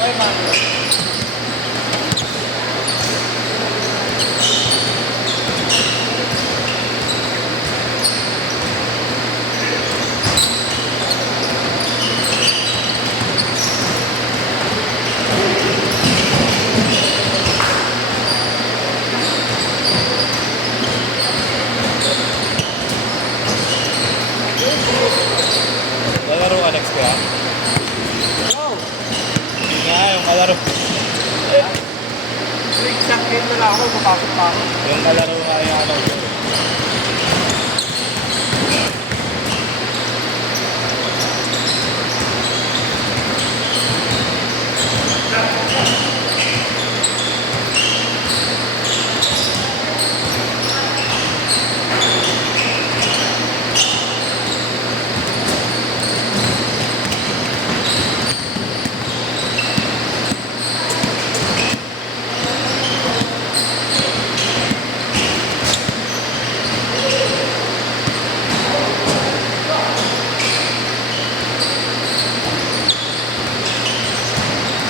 kay Mano. Lalaro ka next kaya? Wow! Hindi nga, yung kalaro. Exact game na lang ako, papasok pa ako. Yung kalaro nga yung ano.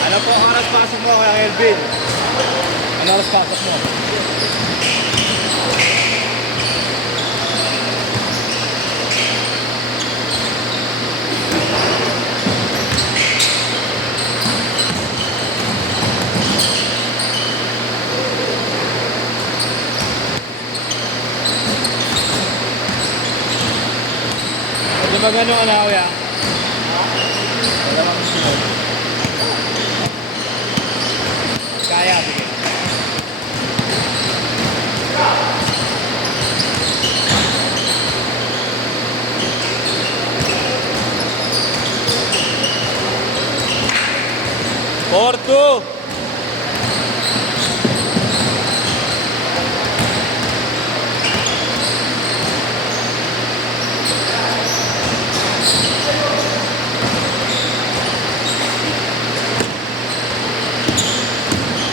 Ano po ang oras pasok mo kaya Elvin? Ano oras pasok mo? Pwede ba gano'n ka na kuya? Wala kang sunod. Kaya, sige. Porto!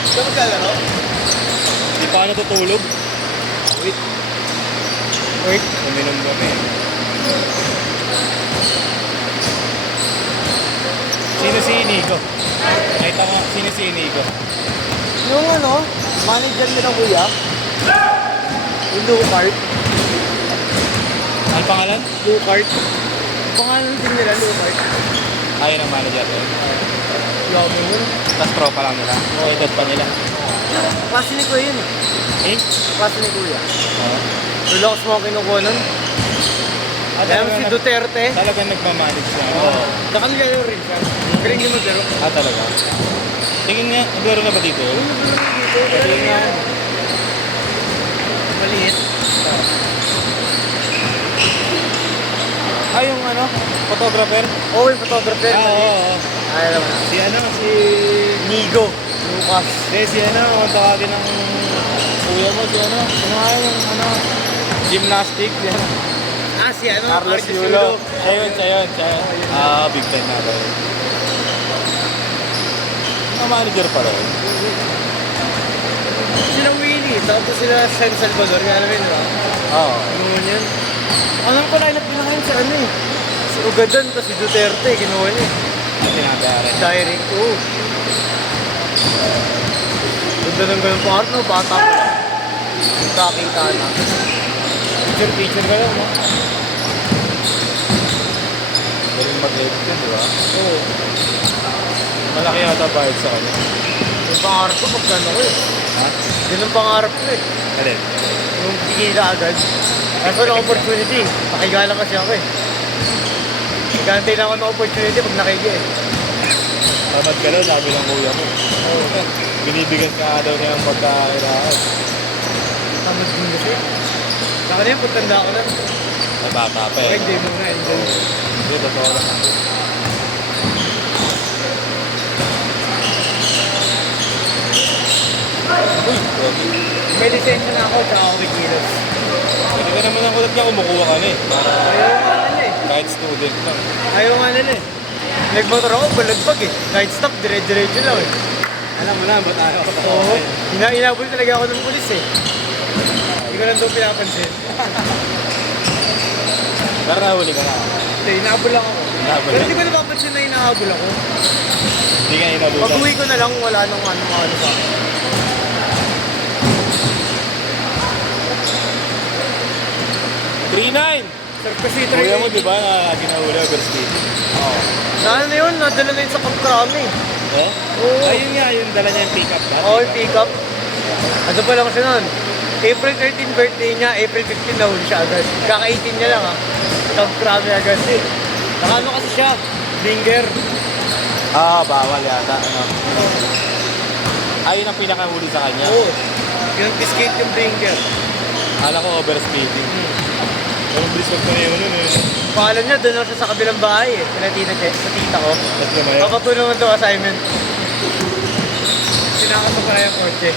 Saan maglalaro? Di pa natutulog? Wait. Wait. Uminom kami. Sino si Inigo? Nakita mo, sino si Inigo? Yung ano, manager nila kuya. Yung Lucart. Ano pangalan? Lucart. Pangalan din nila, Lucart. Ayun ang manager ko. Yabo yun. Tapos tropa lang nila. O edad pa nila. Klase ni kuya yun eh. Eh? Klase ni kuya. Oo. Lulokos mo ang kinukuha nun. Alam si Duterte. Talagang nagmamanage siya. Oo. Nakalagay rin siya. Galing din maglaro. Ah, talaga? Tingin nga, naglaro na ba dito? Galing nga. Maliit. Ah, yung ano? Photographer? Oo, yung photographer. Ah, oo, oo. Ay, alam mo na. Si ano? Si... Nigo. Lucas. Si ano? Ang tawagin ng kuya mo. Si ano? Ano nga yung ano? Gymnastic. Si ano? Ah, si ano? Carlos Artis Yulo. Siya yun, siya yun. Siya yun. Ah, big time na ba yun? Mga manager pala yun. Sila Willie. Tapos sila San Salvador. Kaya alam yun, di ba? Oo. Kinuha niyan. Alam ko line-up nila ngayon sa ano eh. Si Ugadan, tapos si Duterte. Kinuha niya eh. Tinagarin. Direct. Oo. Ganda ng ganun pa. No? Bata ko lang. Kakita na. Teacher ka lang, no? Galing mag-edit yun, di ba? Oo. Malaki yata bayad sa kanya. Yung pangarap ko, magkano ko eh. Ha? Yun ang pangarap ko eh. Alin? Yung pigila agad. Kaso ng opportunity. Nakigala kasi ako eh. Nagantay lang ako ng opportunity pag nakigi eh. Tamad ka daw, sabi ng kuya mo. Oo. Binibigyan ka daw niya ang pagkakailangan. Tamad din kasi. Saka na yun, pagtanda ko na. Sa bata pa eh. Enjoy mo na, enjoy. Hindi, totoo lang. Uy, pogi. May lisensya na ako, tsaka ako kikilos. Pwede ka naman ang kulat niya, kumukuha ka na eh. Para Ayaw nga nila eh. kahit student lang. Ayaw nga nila eh. Nagmotor ako, balagbag eh. Kahit stop, dire-diretso lang eh. Alam mo na, ba't ayaw ka Oo. Inabol talaga ako ng pulis eh. Hindi ko lang doon pinapansin. Pero nahuli ka na. Hindi, inahabol lang ako. Inahabol Pero lang. hindi ko napapansin na inahabol ako. Hindi ka inabutan. Pag-uwi ko na lang, wala nang ano sa akin. Sir, kasi Kuya mo, di ba, na ginahuli overspeed? Oo. Na yun, nadala na yun sa Kamkrami. Eh? Oo. Ayun nga, yung dala niya yung pick-up ba? Oo, yung pick-up. Ano pa lang kasi nun? April 13 birthday niya, April 15 nahuli siya agad. Kaka-18 niya lang ha. Kamkrami agad. Nakano kasi siya? Blinger. Bawal yata. Ano? Ayun ang pinakahuli sa kanya. Oo. Yung biscuit yung blinger. Kala ko overspeeding. Parang bilis wag na yun eh. Paalam niya, doon lang siya sa kabilang bahay eh. Kila sa tita ko. Ba't naman? Papatulungan to assignment. Sinakot ko pala yung kotse.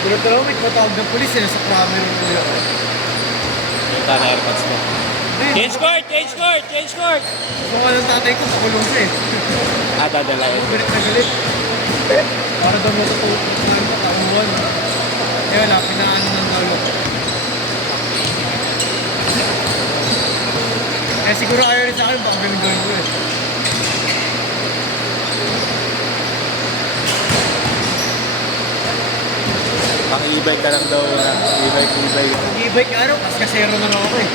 Dalo-dalo, may matawag ng pulis eh. Nasa krami yung ulo ko. Yung tana airpods mo. Change court! Change court! Change court! Kung anong tatay ko, pakulong siya eh. Dadalain. Galit na galit. Para daw matutunan ko, kauwan. Eh wala, pinaano ng lolo ko. Eh siguro ayaw rin sa akin, baka ganun gawin ko eh. Pang e-bike ka lang daw na. E-bike. Mag-e-bike ano, kaskasero na lang ako eh.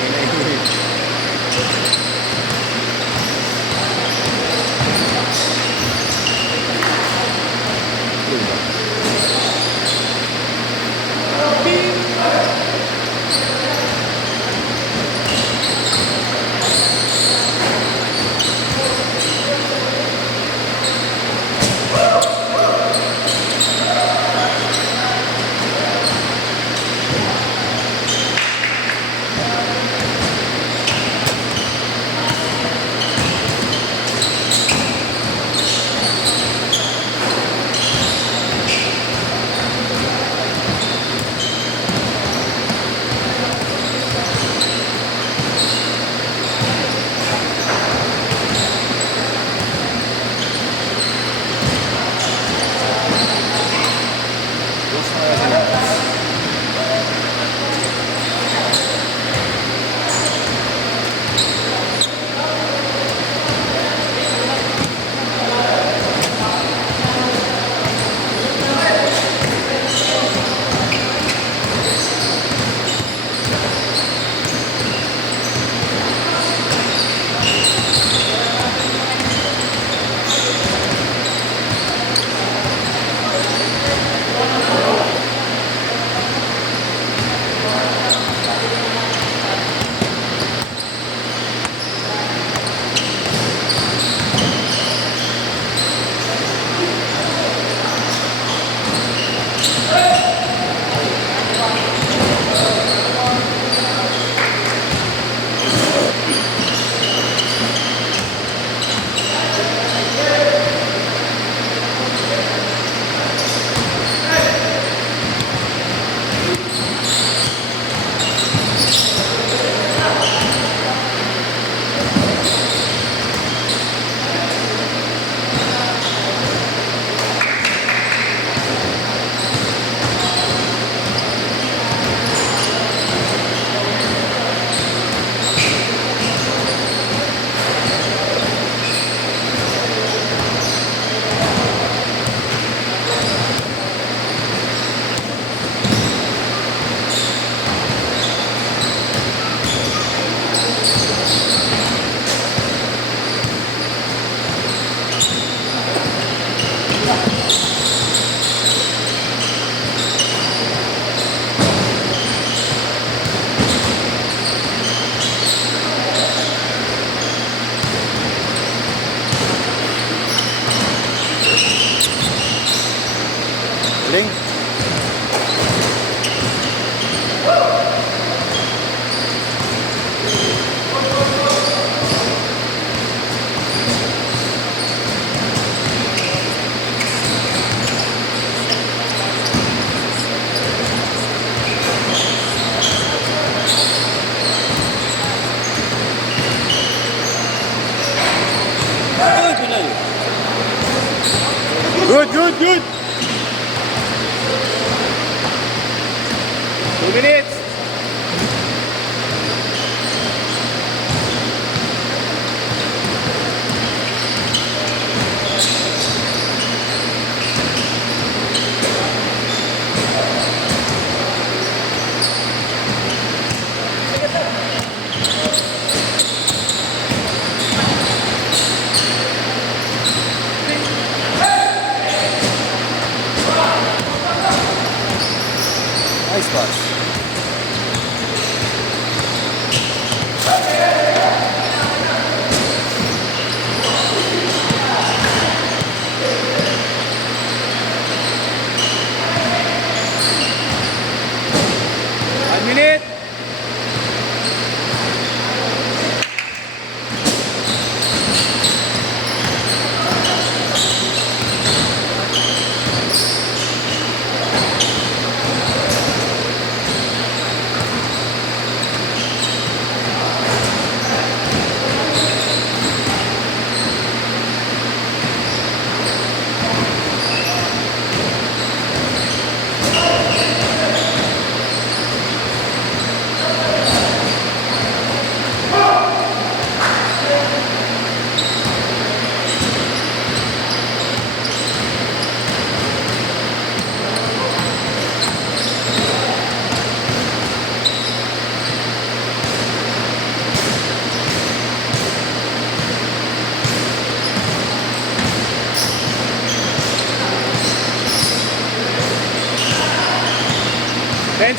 Galing. Ay, Pinay. Good. 2 minutes.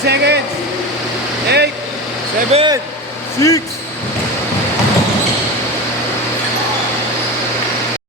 seconds. 8, 7, 6,